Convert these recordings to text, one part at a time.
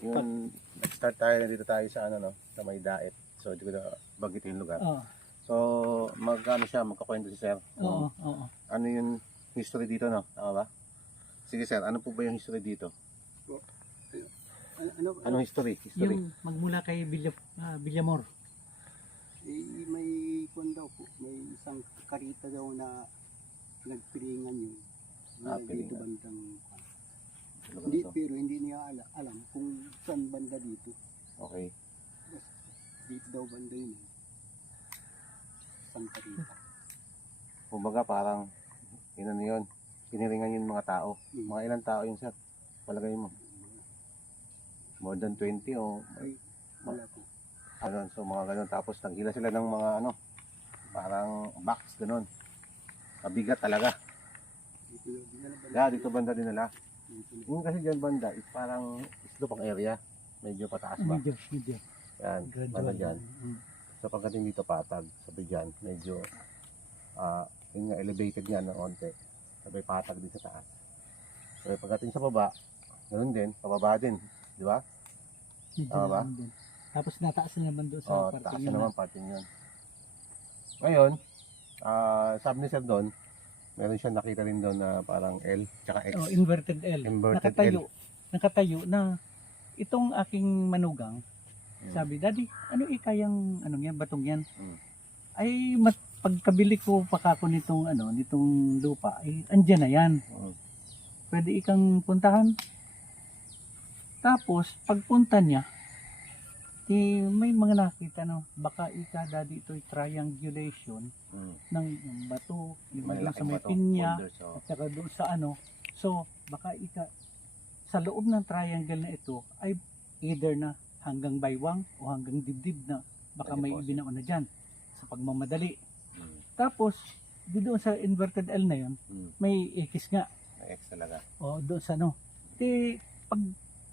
Yung nag-start tayo, dito tayo sa ano, no, sa may Daet. So, hindi ko na bagitin yung lugar. Oo. So, magkakwento si sir. Oo, oo. Ano yung history dito, no? Tama ba? Sige sir, ano po ba yung history dito? Anong history? Yung magmula kay Villamor. May kwan daw po, may isang karita daw na nagpilingan yun. Dito Pilingan. bandang Ano ba hindi, ito? pero hindi niya alam kung saan banda dito. Okay. Dito daw banda yun. Isang karita. Kumbaga parang, yun ano yun, piniringan yung mga tao. Mga ilang tao yun sir? Palagay mo. More than 20 o Ay, wala po. ano, so mga ganun. Tapos naghila sila ng mga ano, parang box, ganun. Mabigat talaga. Dito dinala banda. Yeah, dito banda dinala. Dito. Yung kasi dyan banda is parang slope ang area. Medyo pataas ba? Medyo. Yan, banda dyan. Mm. So pagdating dito patag, sabi dyan, medyo yun nga, elevated nga ng onte. Sabay patag din sa taas. So pagdating sa baba, ganun din, pababa din. Di ba? Medyo Tama ba? naman din. Tapos nataas na naman doon sa Oo, parte taas yun na naman parting yun. Ngayon, sabi ni sir doon, meron siya nakita rin doon na parang L tsaka X. Oh, inverted L. Inverted Nakatayo na itong aking manugang. Sabi, Daddy, ano ikayang ano yan, batong yan? Mm. Ay pagkabili ko pa ako nitong nitong lupa, ay andyan na yan. Mm. Pwede ikang puntahan. Tapos pagpunta niya, may mga nakita baka Daddy, ito'y triangulation Mm. ng bato, yung doon sa Malalaking may bato, pinya, boulders, oh. at saka doon sa So, baka sa loob ng triangle na ito ay either na hanggang baywang o hanggang dibdib na baka Pwede may po. ibinaon na dyan sa pagmamadali. Mm. Tapos, doon sa inverted L na yun, Mm. may X nga. May X talaga. O doon sa pag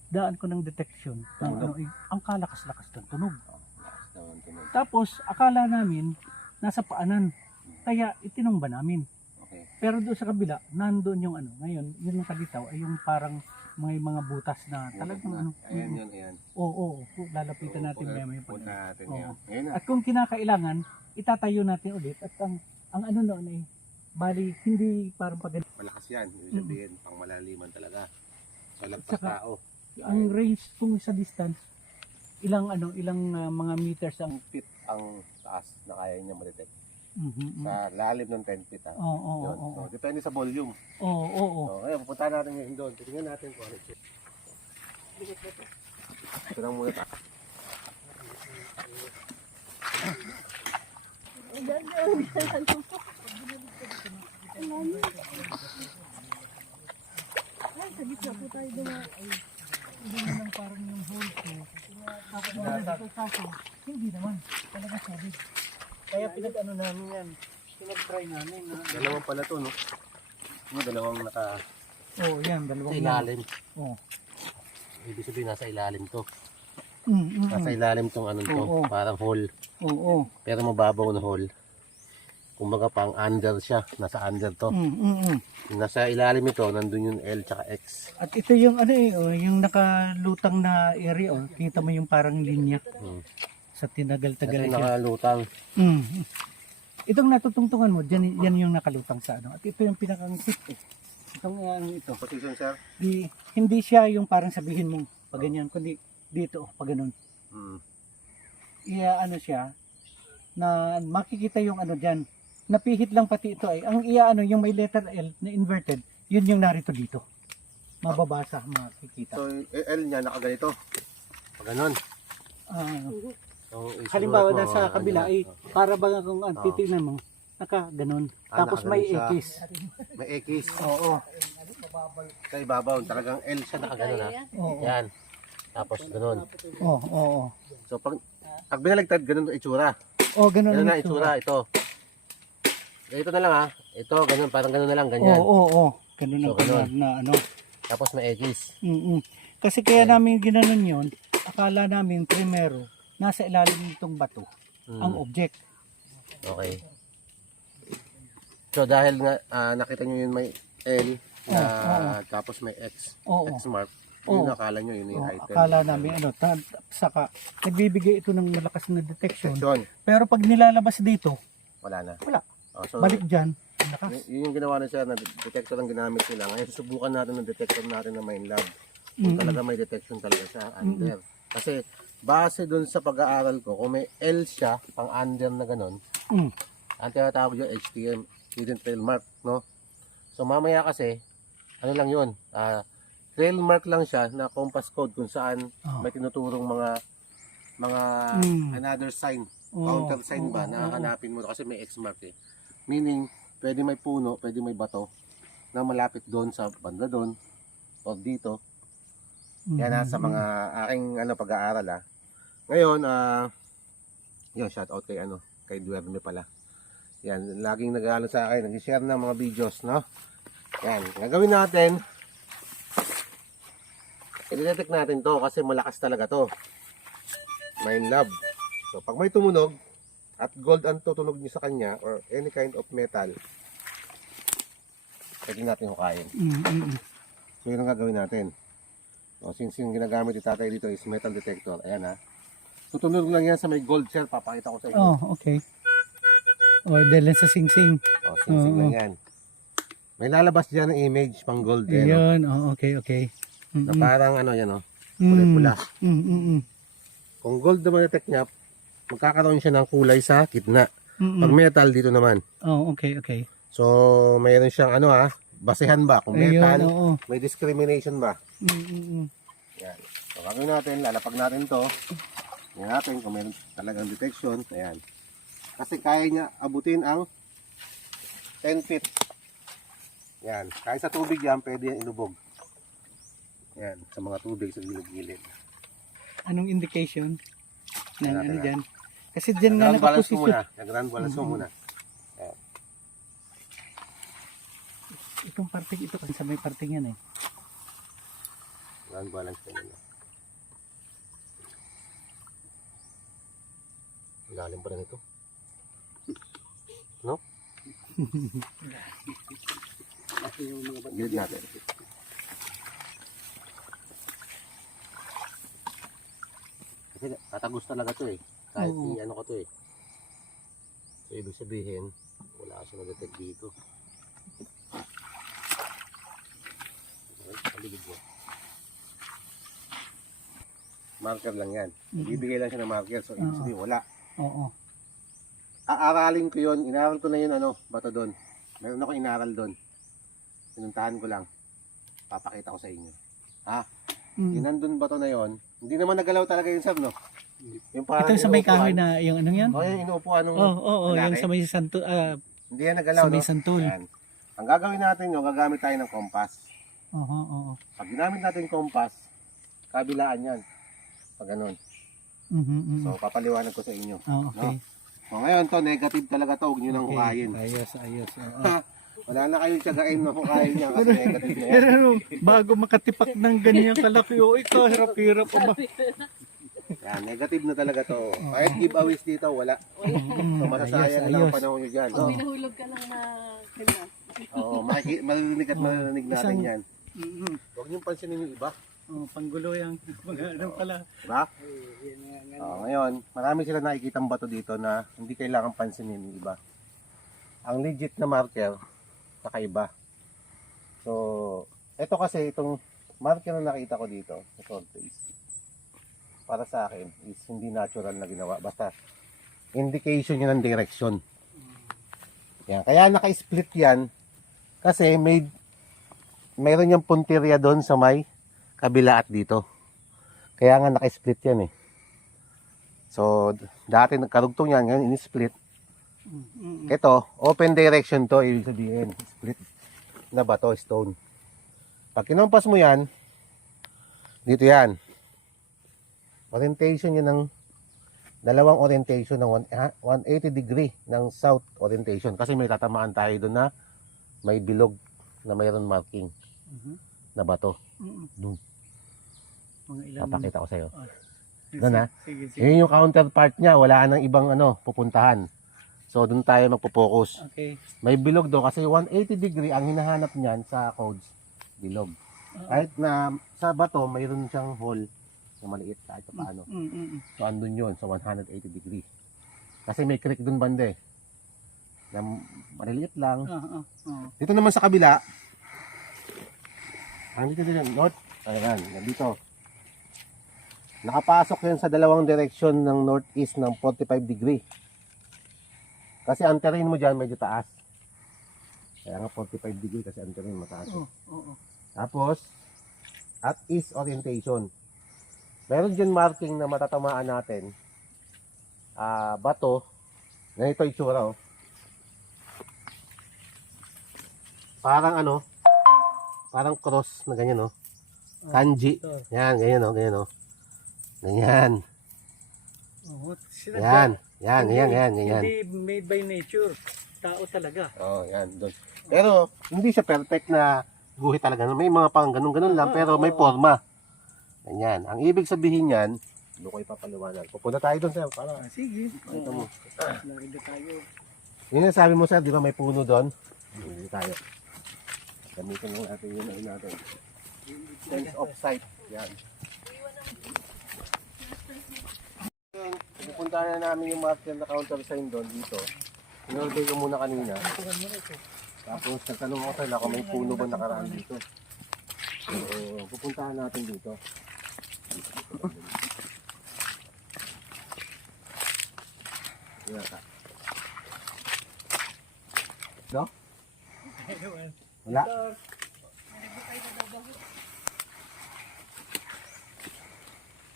daan ko ng detection, ang kalakas-lakas ng tunog. Oh, lakas naman tunog. Tapos, akala namin, nasa paanan. Kaya, itinumba namin. Okay. Pero doon sa kabila, nandoon yung ngayon, yung nakalitaw ay yung parang may mga butas na talagang Ayan yun, ayan. Oo, lalapitan natin So, maya punta natin Oo. yun. Ngayon na. At kung kinakailangan, itatayo natin ulit at ang ano noon ay bali hindi parang pag Malakas yan. Ibig sabihin, pang malaliman talaga. Sa lagpas Saka, tao. ang range kung sa distance ilang mga meters ang Feet ang taas na kaya niya ma-detect. Mhm. Sa lalim ng 10 feet. Oo. Yun. So, depende sa volume. Oo. So, ngayon, pupunta natin ngayon doon. Tingnan natin kung ano ito. Ito lang muna tayo. Ay, sa gitna po tayo dumaan. Hindi naman parang yung hole ko. Tapos dito kaso, hindi naman. Talaga solid. Kaya pinag-ano namin yan. Pinag-try namin. Dalawang pala to, no? Yung dalawang naka... Oo, yan. Dalawang Sa ilalim. Oo. Ibig sabihin, nasa ilalim to. Mm. Nasa ilalim tong ano to. Oo. Parang hole. Oo. Pero mababaw na hole. Kumbaga pang under siya. Nasa under to. Nasa ilalim ito, nandun yung L tsaka X. At ito yung yung nakalutang na area. Kita mo yung parang linya sa Ito tinagal-tagal yung siya. nakalutang. Itong natutungtungan mo, yan yung nakalutang sa At ito yung pinakang tip Itong ito. Position, sir? Hindi siya yung parang sabihin mo pag ganyan, kundi dito, pag ganun. Siya, na makikita yung dyan. Napihit lang pati ito ay. Ang yung may letter L na inverted, yun yung narito dito. Mababasa, makikita. So, L niya nakaganito. Pag ganun. So, Halimbawa isulat mo, nasa kabila ay para bang kung titingnan mo, ganun. Tapos may nakaganon X. May X. Oo. Sa ibabaw, talagang L siya nakaganon ha. Oo. Yan. Tapos ganun. Oo. So, pag binaligtad, ganun ang itsura. Ganun Ganun ang na itsura, ito. Ganito na lang ha. Ito, ganun, parang ganun na lang, ganyan. Oo. Ganun ang So, ganun. na Tapos may X. Kasi kaya namin ginanon yun, akala namin primero, nasa ilalim nitong bato, ang object. Okay. So, dahil nga, nakita nyo yun may L, tapos may X. Oo. X mark. Yun Oo. akala nyo, yun yung Oh, item. akala namin saka nagbibigay ito ng malakas na detection. Section. Pero pag nilalabas dito, Wala na. Wala. Oh, so, balik dyan, lakas. yun yung ginawa na siya na detector ang ginamit nila. Ngayon susubukan natin ng detector natin na main lab. Kung Mm-mm. talaga may detection talaga siya under. Kasi base dun sa pag-aaral ko, kung may L siya, pang under na ganun, Mm. ang tinatawag yung HTM, hidden trail mark, no? So mamaya kasi, ano lang yun, trail mark lang siya na compass code kung saan Oh. may tinuturong mga another sign, Oo. counter sign ba, na hanapin mo kasi may X mark eh. Meaning, pwede may puno, pwede may bato na malapit doon sa banda doon o dito. Yan sa mga aking pag-aaral Ngayon, yun, shout out kay Duerme pala. Yan, laging nag-aaral sa akin, nag-share ng mga videos, no? Yan, gagawin natin, i-detect natin to kasi malakas talaga to. Main lab. So, pag may tumunog, at gold ang tutunog nyo sa kanya, or any kind of metal, pwede natin hukayin. So, yun ang gagawin natin. O, since yung ginagamit ni tatay dito is metal detector. Ayan tutunog lang yan sa may gold shell. Papakita ko sa inyo. Oh, okay. O, dahil sa sing-sing. O, sing-sing Oo. lang yan. May lalabas dyan ng image pang gold. Yan, Ayun, okay, okay. na parang yan kulay-pula. Kung gold naman detect niya, magkakaroon siya ng kulay sa gitna. Pag metal, dito naman. Oh, okay, okay. So, mayroon siyang basehan ba? Kung Ayun, metal, oo. may discrimination ba? Mm. Yan. So, gagawin natin, lalapag natin to. Tingnan natin kung meron talagang detection. Ayan. Kasi kaya niya abutin ang 10 feet. Yan. Kahit sa tubig yan, pwede yan ilubog. Yan. Sa mga tubig sa gilid-gilid. Anong indication? Na, Wala, ano wala. dyan? Kasi dyan na Nag-ground balance ko nakaposisyon. muna. Nag-ground balance ko muna. Itong parting ito, kasi sa may parting yan eh. Ground balance ko muna. Lalim pa rin ito. No? Kasi yung mga Gilid natin. Kasi tatagos talaga to eh. Kahit Oo. ko to eh. So ibig sabihin, wala kasi na-detect dito. Okay, paligid mo. Marker lang yan. Bibigay lang siya ng marker. So ibig sabihin, wala. Oo. Aaralin ko yun. Inaral ko na yun, bato doon. Meron ako inaral doon. Pinuntahan ko lang. Papakita ko sa inyo. Yung nandun bato na yun, hindi naman nagalaw talaga yung sab, no? Yung parang Ito sa may inuupuan. kahoy na, yung ano yan? O, yung inuupuan ng Oo, yung lalaki. sa may santo, Hindi yan nagalaw, sa may no? santol. Yan. Ang gagawin natin yung gagamit tayo ng compass. Oo. Pag ginamit natin yung compass, kabilaan yan. Pag ganun. So, papaliwanag ko sa inyo. Okay. So, ngayon to, negative talaga to. Huwag nyo nang hukayin. Ayos. Oo. Wala na kayong tiyagain na hukayin niya kasi negative na yan. Pero bago makatipak ng ganyan kalaki, ikaw hirap-hirap pa ba? Yan, negative na talaga to. Kahit giveaways dito, wala. So, masasayang lang ang panahon nyo dyan. Pag minahulog ka lang na kriminal. Oo, maririnig at maririnig natin Isang- yan. Huwag niyong pansinin yung iba. Panggulo yung mga ano pala. Diba? Ngayon, marami sila nakikitang bato dito na hindi kailangan pansinin yung iba. Ang legit na marker, kakaiba. So, ito kasi, itong marker na nakita ko dito, sa surface, para sa akin, is hindi natural na ginawa. Basta, indication yun ng direction. Yan. Kaya naka-split yan, kasi mayroon yung puntirya doon sa may kabila at dito. Kaya nga naka-split yan eh. So, dati nagkarugtong yan, ngayon in-split. Ito, open direction to, ibig sabihin, split na bato, stone. Pag kinumpas mo yan, dito yan. Orientation yun ng dalawang orientation ng 180 degree ng south orientation. Kasi may tatamaan tayo doon na may bilog na mayroon marking na bato. Doon. Mga ilang... Papakita ko sa'yo. Sige, Doon sige. Yun yung counterpart niya, wala nang ibang pupuntahan. So doon tayo magpo-focus. Okay. May bilog do kasi 180 degree ang hinahanap niyan sa codes, bilog. Kahit na sa bato, mayroon siyang hole na maliit kahit pa paano. So andun yun sa 180 degree. Kasi may creek dun banda eh. Na maliliit lang. Dito naman sa kabila, dito din, north, ayan, nandito. Nakapasok yan sa dalawang direksyon ng northeast ng 45 degree. Kasi ang terrain mo dyan medyo taas. Kaya nga 45 degree kasi ang terrain mataas. Tapos, at east orientation. Meron dyan marking na matatamaan natin. Bato. Ganito itsura oh. Parang ano, parang cross na ganyan oh. Kanji. Yan, ganyan oh, ganyan oh. Ganyan. Yan, ganyan. Hindi made by nature. Tao talaga. Oh, yan, doon. Pero, hindi siya perfect na guhit talaga. May mga pang ganun-ganun lang, pero may forma. Ganyan. Ang ibig sabihin yan, doon ko ipapaliwanag. Pupunta tayo doon, sir. Para, Sige. ito mo. Narito tayo. Yun yung sabi mo, sir, di ba may puno doon? Hindi tayo. Gamitin lang natin yun natin. Sense of sight. Yan. Pupunta na namin yung marker na counter sign doon dito. Inorder ko muna kanina. Tapos nagtanong ako sila kung may puno ba nakaraan dito. So, pupuntahan natin dito. Yan ka. No? Wala?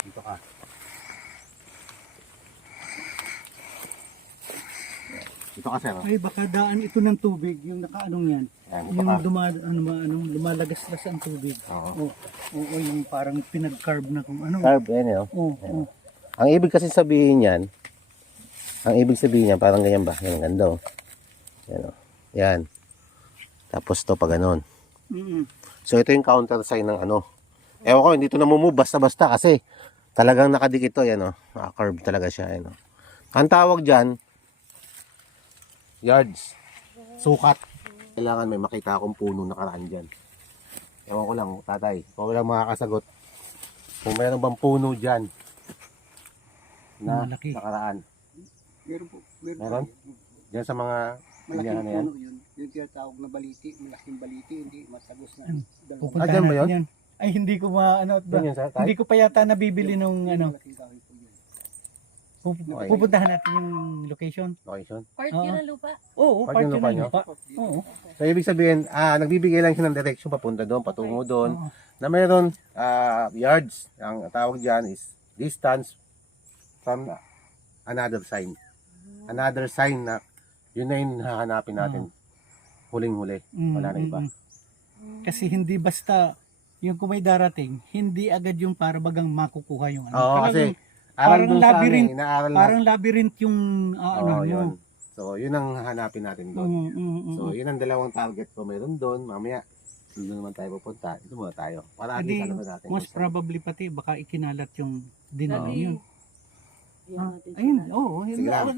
Dito ka. Dito ka, sir. Ay, baka daan ito ng tubig, yung nakaanong yan. Yan, dito Yung ka. lumalagas-las ang tubig. Oo. Oo, yung parang pinag-carve na kung ano. Carb, yan eh. Oh. Oo. Ang ibig kasi sabihin yan, parang ganyan ba? Yan, ganda oh. Yan oh. Yan. Tapos to pa ganon. So ito yung counter sign ng ano. Ewan ko, hindi ito namumove basta-basta kasi talagang nakadikit to. Yan oh. Naka-curve talaga siya. Yan oh. Ang tawag dyan, yards. Sukat. Kailangan may makita akong puno nakaraan dyan. Ewan ko lang, tatay. Ikaw lang makakasagot. Kung mayroon bang puno dyan na Malaki. nakaraan. Meron po. Meron? Diyan sa mga Malaking linyahan na yan. puno yun. Yung tinatawag na baliti, malaking baliti, hindi masagos na. dalawa. Pupuntahan dyan ba natin yun? yan. Ay, hindi ko maano. Doon yun, sir, tay? Hindi ko pa yata nabibili nung ano. Malaking kahoy po yun. Okay. Pupuntahan natin yung location. Location. Part Oo. yun ang lupa. Oo, Part part ng yun lupa ng nyo? lupa. Oo. So, ibig sabihin, nagbibigay lang siya ng direction papunta doon, patungo doon. Oo. Na mayroon yards. Ang tawag dyan is distance from another sign. Another sign na yun na yung hahanapin natin. Huling-huli. Wala na iba. Kasi hindi basta yung kung may darating, hindi agad yung para bagang makukuha yung ano. Oo, Talagang kasi aral parang dun sa labyrinth. amin, inaaral na. Parang labyrinth yung ano Oo, mo. yun. So, yun ang hahanapin natin doon. So, So, yun ang dalawang target ko. Mayroon doon, mamaya, doon naman tayo pupunta. Ito muna tayo. Para at least alam na natin. most kung saan. probably pati baka ikinalat yung dinami Sabi, yun. yan natin Ayun, sila. oo. Sige lang. Ano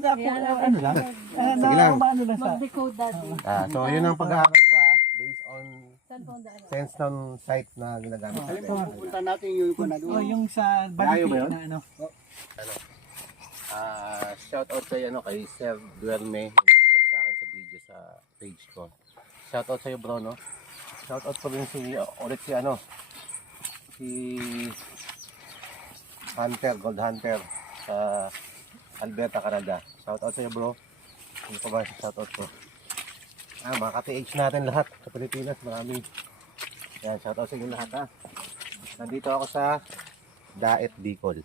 lang. Sige lang. Ano lang sa... Mag-decode dati. So, yun ang pag-aaral ko based on Saan po ang daan? sense ng site na ginagamit Alam natin. mo, pupunta natin yung kung ano. Oh, yung sa Layo baliti ba yun? na ano. Shout out kay Sir Duerme, nag-share sa akin sa video sa page ko. Shout out sa iyo, bro, no? Shout out ko rin ulit si Hunter, Gold Hunter sa Alberta, Canada. Shout out sa iyo, bro. Hindi pa ba shout out ko? Mga ka-TH natin lahat sa Pilipinas, marami. Yan, shout out sa inyo lahat, ha. Nandito ako sa Daet, Bicol.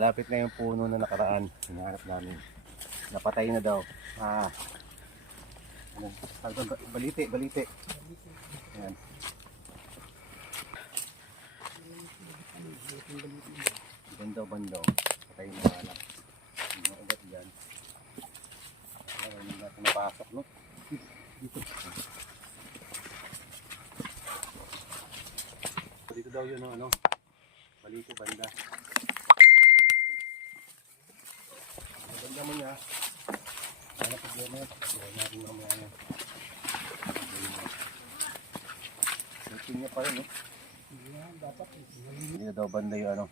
Lapit na yung puno na nakaraan. Hinahanap namin. Napatay na daw. Baliti. Ayan. Bandaw. Patay na anak. Mga ugat dyan. Hindi natin napasok, no? Dito. Dito daw yun, ano? Balito, banda. Banda mo niya. Ano problema yun? Kaya natin mamaya yan. Tingin niya pa rin, no? Hindi na daw banda yung ano.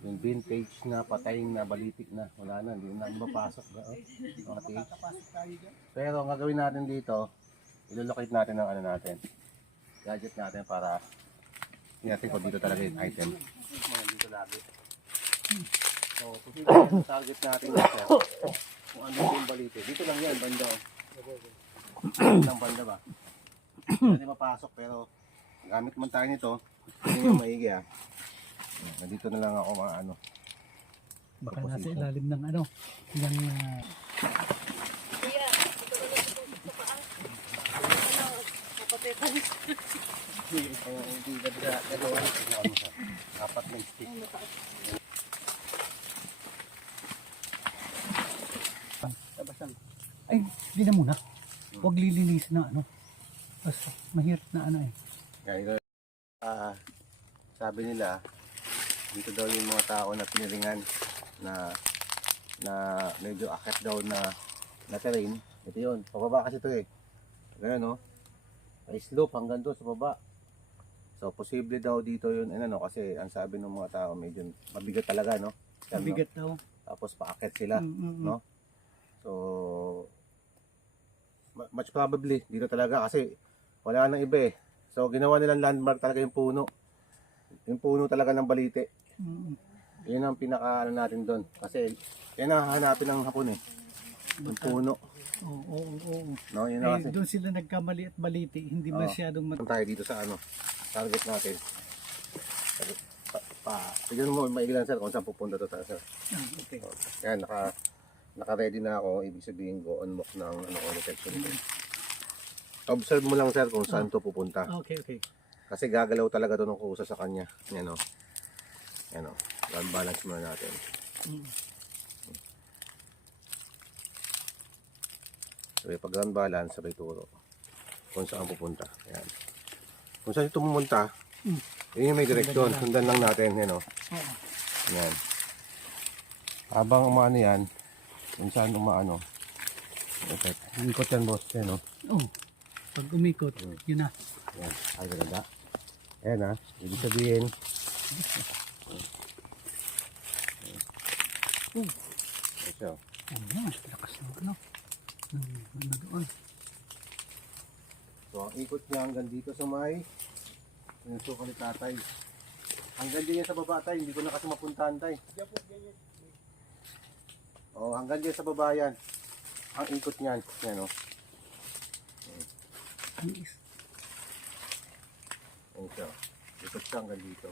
Yung vintage na patayin na balitik na. Wala na, hindi na mapasok. Okay. Pero ang gagawin natin dito, ilolocate natin ang ano natin. Gadget natin para natin kung dito talaga yung item. Dito lagi. So, kung target natin dito, kung ano yung balitik. Dito lang yan, banda. Isang banda ba? Hindi mapasok pero gamit man tayo nito, hindi yung maigi ah. Nandito na lang ako mga ano. Baka nasa ilalim ng ano, yung Kuya, ito ka lang sa paa. Ano, kapatitan. Hindi ganda dalawa. Apat na stick. Ang mataas. Tabasan. ay, hindi na muna. Huwag lilinis na ano. Basta mahirap na ano eh. Kaya sabi nila, dito daw yung mga tao na piniringan na medyo akit daw na terrain. Ito yun, pababa kasi ito eh. Ganyan no, may slope hanggang doon sa baba. So posible daw dito yun, ano, kasi ang sabi ng mga tao medyo mabigat talaga no. Yan, Mabigat no? daw. Tapos paakit sila, no? So much probably dito talaga kasi wala nang iba eh. So ginawa nilang landmark talaga yung puno. Yung puno talaga ng balite. Yun ang pinaka ano natin doon. Kasi yan ang hahanapin ng hapon eh. Yung puno. Oo. No, yun Eh, na kasi. doon sila nagkamali at baliti. Hindi Oo. masyadong Punta tayo dito sa ano, target natin. Tignan mo maigilan sir kung saan pupunta to tayo sir. okay. Yan, naka-ready na ako. Ibig sabihin go on mock ng ano, detection ko. Observe mo lang sir kung saan to pupunta. Okay. Kasi gagalaw talaga to ng kusa sa kanya. Yan o. Yan o. Ground balance muna natin. Sabay pag ground balance, sabay turo. Kung saan pupunta. Yan. Kung saan ito pumunta, yun yung may direksyon. Sundan lang natin. Yan o. Oo. Yan. Habang umaano yan, kung saan umaano. Ikot yan boss. Yan o. Oh, pag umikot, yun na. Yan. Ay, ganda. Ayan ha. Ibig sabihin. Ito. Ayan, lakas ng ano. Ano doon. So, ang ikot niya hanggang dito sa may sinusuka ni tatay. Hanggang din yan sa baba tay. Hindi ko na kasi mapuntahan tay. Oo, hanggang din sa baba yan. Ang ikot niyan. Yan o. Ang is. Yan siya. Ikot siya hanggang dito.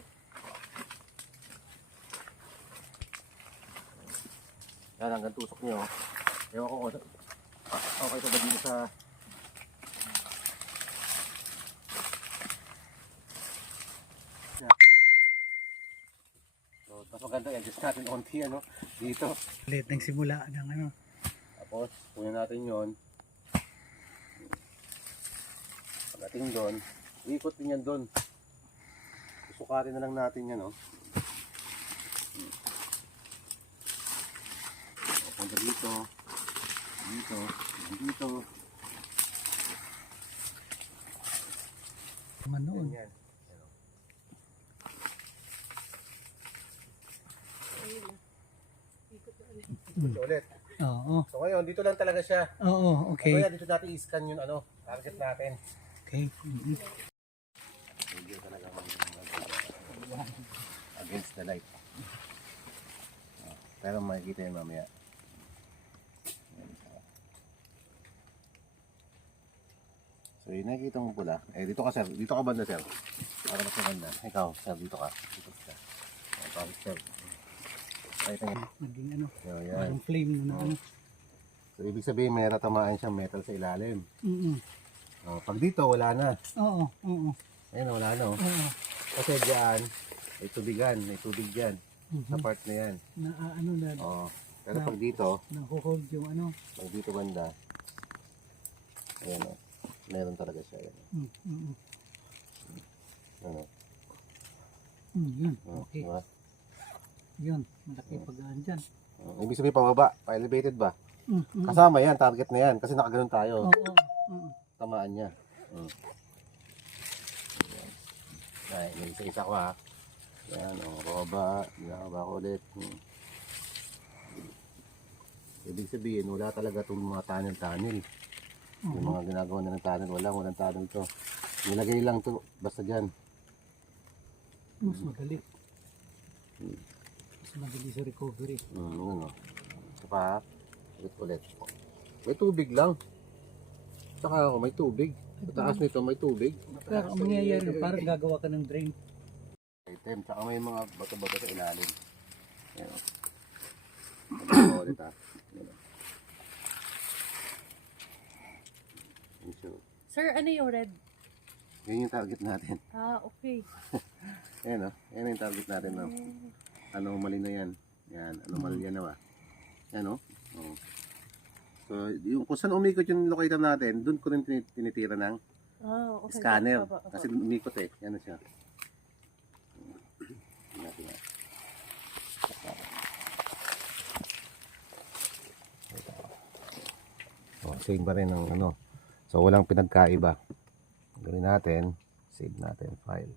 Yan hanggang tusok niyo. Ewan ko kung okay ito ba dito sa so, mas maganda i-adjust natin onti ano dito. Ulit ng simula ng ano. Tapos punin natin yon. Pagdating doon, ikot din yan doon. Susukatin na lang natin yan, no? Punta dito, dito, dito. Manoon. Yan. Ito ulit. Oo. So ngayon, dito lang talaga siya. Oo, okay. Kaya dito natin i-scan yung ano, target natin. Okay. Video talaga against the light. Pero makikita yun mamaya. So yun nakikita mo pula. Eh dito ka sir. Dito ka banda sir. Para mas maganda. Ikaw sir dito ka. Dito ka. Tapos sir. Right na Naging ano. yan. Parang flame na ano. So ibig sabihin may natamaan siyang metal sa ilalim. Mm. Pag dito wala na. Oo. Ayun wala na. Oo. Kasi dyan may tubigan. May tubig dyan. Sa part na yan. Na ano na. Oo. Pero pag dito, Nahuhold yung ano. pag dito banda, ayan o, meron talaga siya. Ayan, Mm, mm, mm. ano, Yun, oh, okay. diba? Yun, malaki pag-aan dyan. Ibig sabihin pababa, pa-elevated ba? Mm, mm. Kasama yan, target na yan. Kasi nakaganon tayo. Oo. Mm. Tamaan niya. Ay, may isa-isa ko ha. Yan, baba, binababa ko ulit. Ibig sabihin, wala talaga itong mga tunnel-tunnel. Yung mga ginagawa na ng tunnel, walang tunnel to. Nilagay lang to, basta dyan. Mas madali. Mas madali sa recovery. Ano. Ito pa, ulit. May tubig lang. Saka ako, may tubig. Sa taas nito, may tubig. Pero ang mangyayari, parang gagawa ka ng drain. Item, tsaka may mga bato-bato sa ilalim. Ayan o. Ito ulit ha. Ayan o. Ayan siya. Sir, ano yung red? Yan yung target natin. Okay. Ayan o. Yan yung target natin. No? Anomaly na yan. Yan. Anomaly yan na ba? Yan o. Oh. So, yung, kung saan umikot yung locator natin, doon ko rin tinitira ng Okay. scanner. Opo. Kasi doon umikot eh. Yan na siya. Natin na. Oh, save pa rin ang ano. So walang pinagkaiba. Gawin natin, save natin file.